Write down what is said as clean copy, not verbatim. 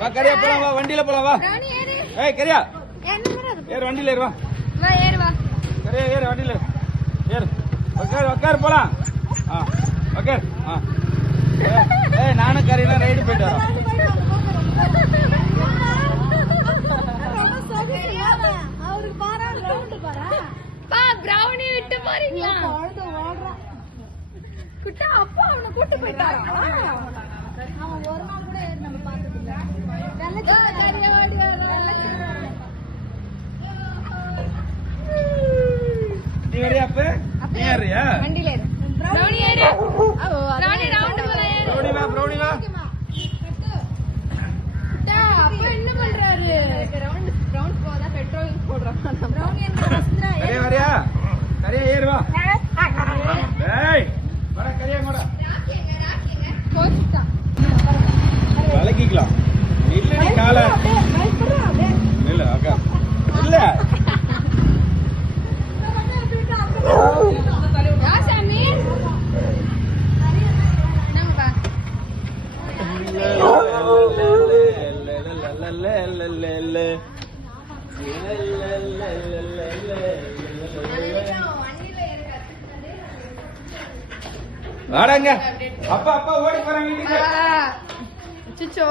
வா கரியா போலாம் வா வண்டியில போலாம் வா. ஏய் கரியா ஏறு வண்டியில ஏறு வா. வா ஏறு வா. கரியா ஏறு வண்டியில ஏறு. உட்கார் போலாம். உட்கார். ஏய் நானும் கரியா ரைடு போயிட்டு வரோம். அவருக்கு பாரா ரவுண்ட் பாரா. பா பிரவுனி விட்டு போறீங்களா? குட்டா அப்பா அவனை கூட்டி போயிட்டாரா? அவன் ஒரு நாள் கூட நம்ம பார்த்தது இல்ல. கரியா ஓடி வர. நீ வரியா அப்ப? நீ ஏறியா? வண்டில ஏறு. பிரவுனி ஏறு. பிரவுனி ரவுண்ட் போல ஏறு. பிரவுனி வா. குட்டா அப்பா என்ன பண்றாரு? ரவுண்ட் போதா பெட்ரோல் போடுறான். பிரவுனி என்ன வஸ்திரா? கரியா வரியா? கரியா ஏறு வா. ஏய் வர கரியா கூட. ராக்கிங்க. கோச்சிட்டா. வலக்கிக்கலாம். இல்ல நீ கால. இல்ல அக்கா. இல்ல. ராசாமி. நம்ம பா. வாடங்க. அப்பா ஓடி போறாங்க வீட்டுக்கு. சிச்சோ